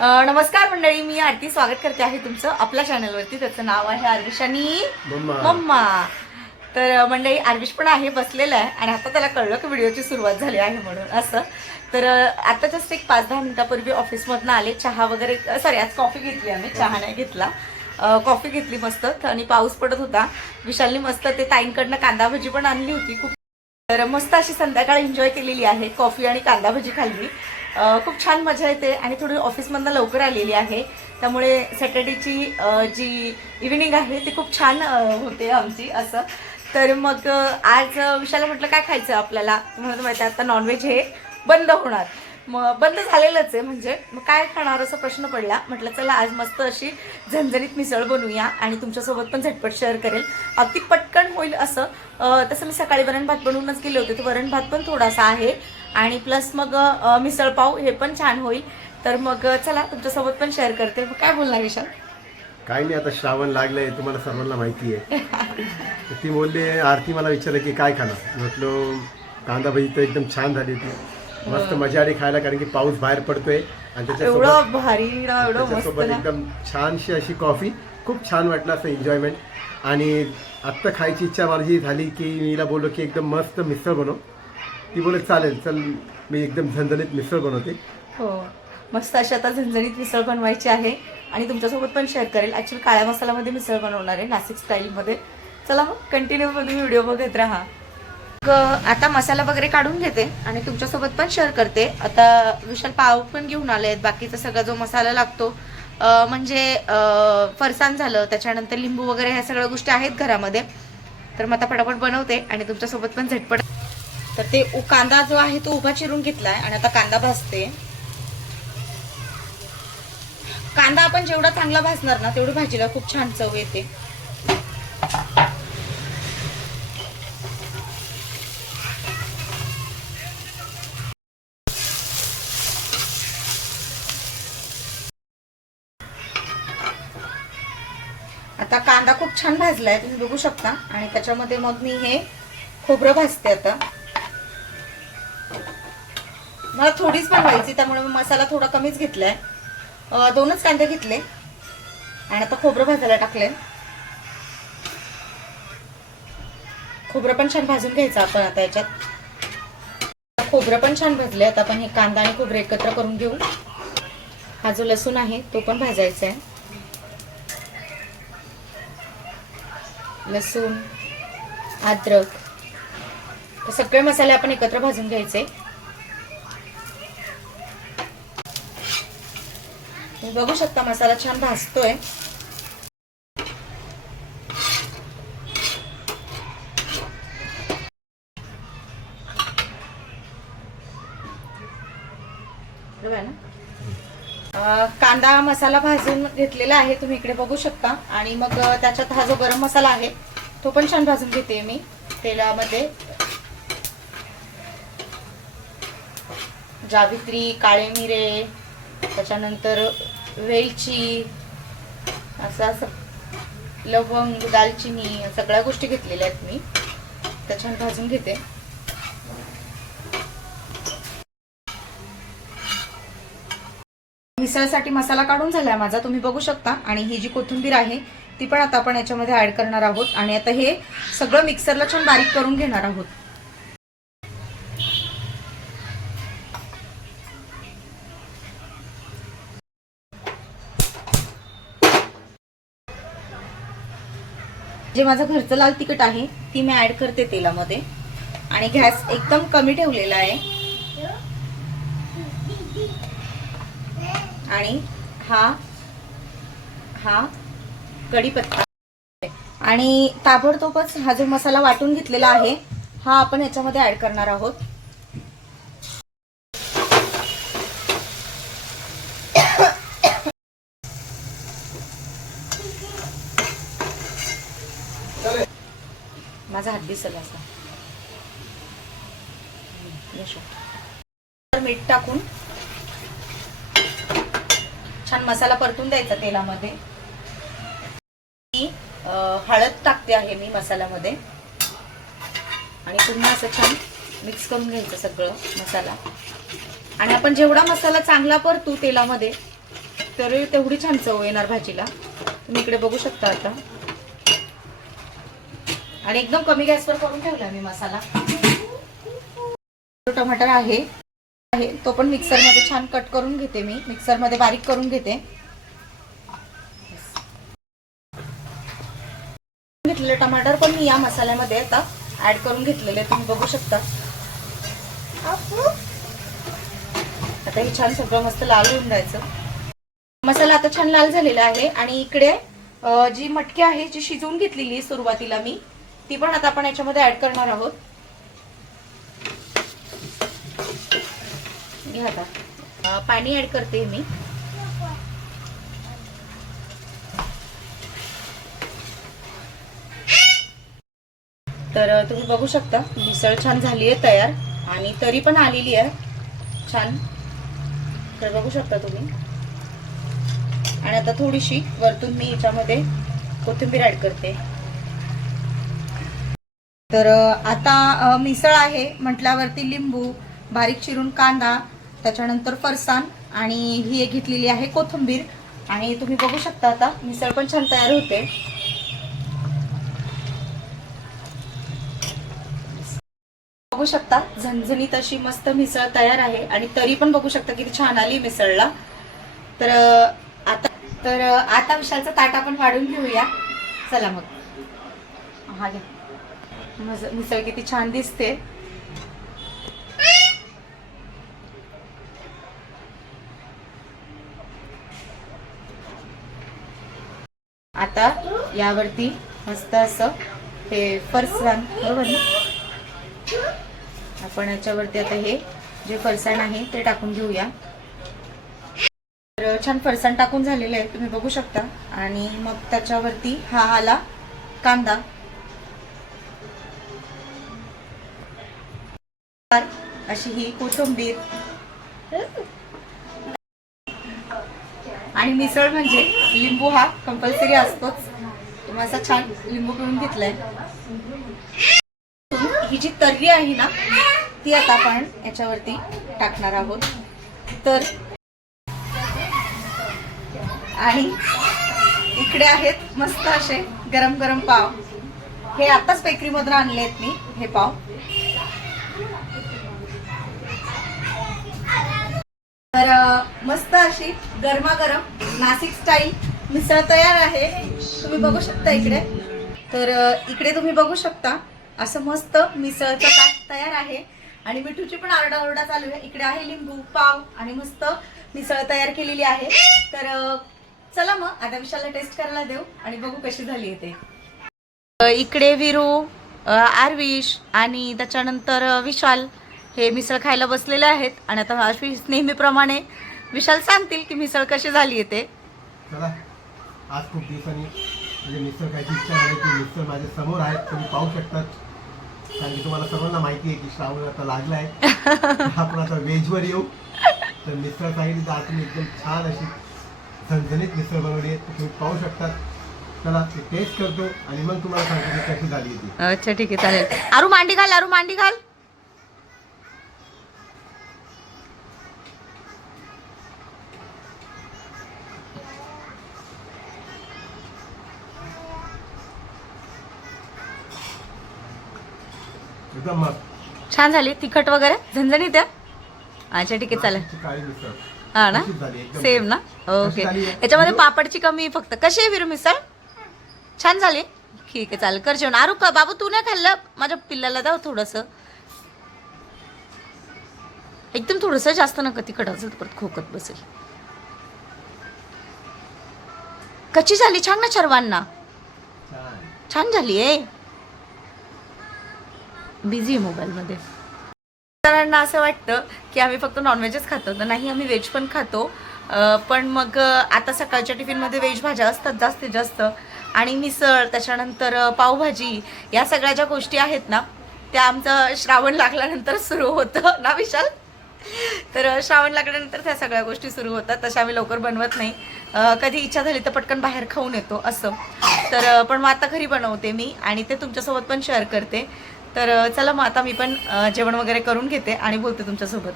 नमस्कार मंडळी मी आरती स्वागत करते आहे तुमचं आपल्या चॅनलवरती त्याचं नाव आहे आर्विश आणि मम्मा. तर मंडळी आर्विश पण आहे बसलेला आहे आणि आता त्याला कळलं की व्हिडिओची सुरुवात झाली आहे म्हणून असं. तर आता जस्ट एक पाच दहा मिनिटापूर्वी ऑफिसमधनं आले चहा वगैरे सॉरी आज कॉफी घेतली आम्ही चहा नाही घेतला. कॉफी घेतली मस्त आणि पाऊस पडत होता. विशालनी मस्त ते ताईंकडनं कांदा भजी पण आणली होती खूप. तर मस्त अशी संध्याकाळ एन्जॉय केलेली आहे कॉफी आणि कांदा भजी खाल्ली. खूप छान मजा येते आणि थोडी ऑफिसमधनं लवकर आलेली आहे. त्यामुळे सॅटर्डेची जी इव्हिनिंग आहे ती खूप छान होते आमची असं. तर मग आज विशाला म्हटलं काय खायचं आपल्याला? म्हणून माहिती आहे आता नॉनव्हेज हे बंद होणार. मग बंद झालेलंच आहे म्हणजे. मग काय खाणार असा प्रश्न पडला. म्हटलं चला आज मस्त अशी झणझणीत मिसळ बनवूया आणि तुमच्यासोबत पण झटपट शेअर करेल. अगदी पटकन होईल असं. तसं मी सकाळी वरण भात बनवूनच गेले होते. तर वरण भात पण थोडासा आहे. आणि प्लस मग अं, मिसळ पाव हे पण छान होईल. तर मग चला तुमच्यासोबत पण शेअर करते. मग काय बोलणार विशाल? काही नाही आता श्रावण लागलंय तुम्हाला सर्वांना माहिती आहे. ती बोलली आरती मला विचारलं की काय खाणार? म्हटलं कांदा भजी तर एकदम छान झाली होती. मस्त मजा आली खायला कारण की पाऊस बाहेर पडतोय. आणि त्याच्यासोबत एवढं भारी त्याच्यासोबत एकदम छानशी अशी कॉफी खूप छान वाटलं असं एन्जॉयमेंट आणि आत्ता खायची इच्छा माझी झाली की मी हिला बोललो की एकदम मस्त मिसळ बनव. ती बोलत चालेल चल मी एकदम झणझणीत मिसळ बनवते. हो. मस्त अशी आता झणझणीत मिसळ बनवायची आहे. आणि तुमच्यासोबत पण शेअर करेल. ॲक्च्युली काळ्या मसाल्यामध्ये मिसळ बनवणार आहे नाशिक स्टाईलमध्ये चला मग कंटिन्यू तुम्ही व्हिडिओ बघत राहा. आता मसाला वगैरे काढून घेते आणि तुमच्यासोबत पण शेअर करते. आता विशाल पाव पण घेऊन आले आहेत. बाकीचा सगळा जो मसाला लागतो म्हणजे फरसान फरसाण झालं त्याच्यानंतर लिंबू वगैरे ह्या सगळ्या गोष्टी आहेत घरामध्ये. तर मग आता पटापट बनवते आणि तुमच्यासोबत पण झटपट तर ते उ- कांदा जो आहे तो उभा चिरून घेतलाय आणि आता कांदा भाजते. कांदा आपण जेवढा चांगला भाजणार ना तेवढी भाजीला खूप छान चव येते. आता कांदा खूप छान भाजलाय तुम्ही बघू शकता. आणि त्याच्यामध्ये मग मी हे खोबरं भाजते आता. मला थोडीच बनवायची त्यामुळे मी मसाला थोडा कमीच घेतलाय. आहे दोनच कांदे घेतले. आणि आता खोबरं भाजायला टाकले खोबरं पण छान भाजून घ्यायचं आपण आता याच्यात. खोबरं पण छान भाजले आता आपण हे कांदा आणि खोबरं एकत्र करून घेऊ. हा जो लसूण आहे तो पण भाजायचा आहे लसूण अद्रक सगळे मसाले आपण एकत्र भाजून घ्यायचे. बघू शकता मसाला छान भाजतोय. कांदा मसाला भाजून घेतलेला आहे तुम्ही इकडे बघू शकता. आणि मग त्याच्यात हा जो गरम मसाला आहे तो पण छान भाजून घेते मी तेलामध्ये. जावित्री काळे मिरे त्याच्यानंतर वेलची असं असं लवंग दालचिनी सगळ्या गोष्टी घेतलेल्या आहेत मी. त्या छान भाजून घेते. मिसळसाठी मसाला काढून झालाय माझा तुम्ही बघू शकता. आणि ही जी कोथिंबीर आहे ती पण आता आपण याच्यामध्ये ऍड करणार आहोत. आणि आता हे सगळं मिक्सरला छान बारीक करून घेणार आहोत. जे माझं घरचं लाल तिखट आहे ती मी ऍड करते तेलामध्ये. आणि गॅस एकदम कमी ठेवलेला आहे. आणि हा हा कढीपत्ता. आणि ताबडतोबच हा जो मसाला वाटून घेतलेला आहे हा आपण याच्यामध्ये ऍड करणार आहोत. दिसेल असा तर मीठ टाकून छान मसाला परतून द्यायचा तेलामध्ये. हळद टाकते आहे मी मसाल्यामध्ये. आणि पुन्हा असं छान मिक्स करून घ्यायचं सगळं मसाला. आणि आपण जेवढा मसाला चांगला परतू तेलामध्ये तरी तेवढी छान चव येणार भाजीला. तुम्ही इकडे बघू शकता आता. आणि एकदम कमी गॅसवर करून ठेवला मी मसाला. टमाटर आहे आहे तो पण मिक्सरमध्ये छान कट करून घेते मी. मिक्सरमध्ये बारीक करून घेते. घेतलेले टमाटर पण मी या मसाल्यामध्ये आता ऍड करून घेतलेले. तुम्ही बघू शकता. आता हे छान सगळं मस्त लाल होऊन जायचं. मसाला आता छान लाल झालेला आहे. आणि इकडे जी मटकी आहे जी शिजवून घेतलेली सुरुवातीला मी ती पण आता आपण याच्यामध्ये ऍड करणार आहोत. घ्या आता पाणी ऍड करते मी. तर तुम्ही बघू शकता मिसळ छान झाली आहे तयार आणि तरी पण आलेली आहे. छान. तर बघू शकता तुम्ही. आणि आता थोडीशी वरतून मी याच्यामध्ये कोथिंबीर ऍड करते. तर आता मिसळ आहे म्हटल्यावरती लिंबू बारीक चिरून कांदा त्याच्यानंतर फरसाण आणि ही एक घेतलेली आहे कोथिंबीर. आणि तुम्ही बघू शकता आता मिसळ पण छान तयार होते. बघू शकता झणझणीत अशी मस्त मिसळ तयार आहे आणि तरी पण बघू शकता किती छान आली मिसळला. तर आता तर आता विशालचा ताट आपण वाढून घेऊया. चला मग. हा घ्या. मिसळ किती छान दिसते. आता यावरती मस्त असं ते फरसाण बरोबर ना? आपण याच्यावरती आता हे जे फरसाण आहे ते टाकून घेऊया. तर छान फरसाण टाकून झालेलं आहे तुम्ही बघू शकता. आणि मग त्याच्यावरती हा आला कांदा. अशी ही कोथिंबीर. आणि मिसळ म्हणजे लिंबू हा कंपल्सरी असतोच. तुम्हाला असा छान लिंबू पिळून घेतलाय. ही जी तर्री आहे ना ती आता आपण याच्यावरती टाकणार आहोत. तर आणि इकडे आहेत मस्त असे गरम गरम पाव. हे आताच बेकरीमधून आणले आहेत मी हे पाव. तर मस्त अशी गरमागरम नाशिक स्टाईल मिसळ तयार आहे. तुम्ही बघू शकता इकडे. तर इकडे तुम्ही बघू शकता असं मस्त मिसळचं ताट तयार आहे. आणि मिठूची पण आरडाओरडा चालू आहे. इकडे आहे लिंबू पाव आणि मस्त मिसळ तयार केलेली आहे. तर चला मग आता विशालला टेस्ट करायला देऊ आणि बघू कशी झाली आहे ते. इकडे विरू आरविश आणि त्याच्यानंतर विशाल. हे मिसळ खायला बसलेले आहेत. आणि आता आरविश नेहमीप्रमाणे विशाल सांगतील की मिसळ कशी झाली आहे ते. चला आज खूप दिवसांनी म्हणजे मिसळ खायची इच्छा झाली की मिसळ माझ्यासमोर आहेत तुम्ही पाहू शकतात. कारण की तुम्हाला सर्वांना माहिती आहे की श्रावण आता लागला आहे. आपण आता व्हेजवर येऊ. तर मिसळ सांगितली तर आतून एकदम छान अशी झणझणीत मिसळ बनवली आहे. तुम्ही पाहू शकतात. चला टेस्ट करतो आणि मग तुम्हाला सांगतो की कशी झाली आहे अच्छा ठीक आहे चालेल. आरू मांडी घाल आरू मांडी घाल. एकदम मग छान झाली. तिखट वगैरे? झणझणीत आहे? अच्छा ठीक आहे चालेल. हा ना? सेम ना? कशी ओके? याच्यामध्ये पापडची कमी फक्त. कशी आहे विरू मिसळ? छान झाली. ठीक आहे चालेल. कर जेवण आरू का बाबू तू नाही खाल्लं? माझ्या पिल्लाला द्या थोडस. एकदम थोडस जास्त नका. तिखट असेल परत खोकत बसेल. कच्ची झाली छान ना सर्वांना छान. छान झाली आहे बिझी आहे मोबाईलमध्ये. जणांना असं वाटतं की आम्ही फक्त नॉनव्हेजच खातो तर नाही आम्ही व्हेज पण खातो. पण मग आता सकाळच्या टिफिनमध्ये व्हेज भाज्या असतात जास्तीत जास्त. आणि मिसळ त्याच्यानंतर पावभाजी या सगळ्या ज्या गोष्टी आहेत ना त्या आमचं श्रावण लागल्यानंतर सुरू होतं. ना विशाल? तर श्रावण लागल्यानंतर त्या सगळ्या गोष्टी सुरू होतात. तशा आम्ही लवकर बनवत नाही. कधी इच्छा झाली तर पटकन बाहेर खाऊन येतो असं. तर पण मग आता घरी बनवते मी आणि ते तुमच्यासोबत पण शेअर करते. तर चला मग आता मी पण जेवण वगैरे करून घेते आणि बोलते तुमच्यासोबत.